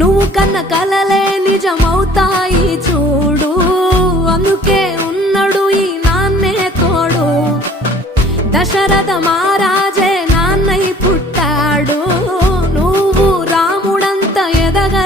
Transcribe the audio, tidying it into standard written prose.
నువ్వు కన్న కలలే నిజమవుతాయి చూడు, అందుకే ఉన్నాడు ఈ నాన్నే తోడు. దశరథ మహారాజే నాన్నై పుట్టాడు, నువ్వు రాముడంత ఎదగ